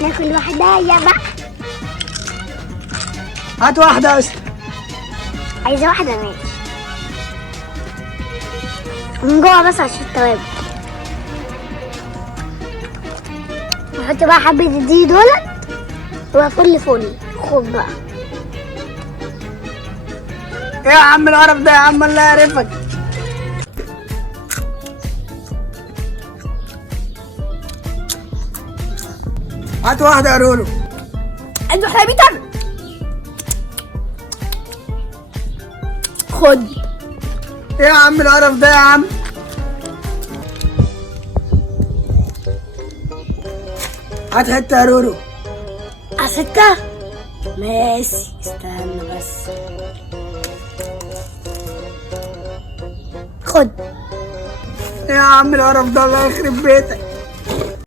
ناكل واحدة يا بقى. هات واحدة يا اسطى. عايزة واحدة ماشي. من جوه بس عشان التوابل. نحط بقى حبة الدقيق دولت وفل فل. خد بقى. ايه يا عم القرف ده يا عم، الله يعرفك. هات واحدة يا رولو. عايز واحدة يا بيتر. خد. ايه يا عم القرف ده يا عم. هات حتة يا رولو. ستة ماشي. استنى بس. خد. ايه يا عم القرف ده، الله يخرب بيتك.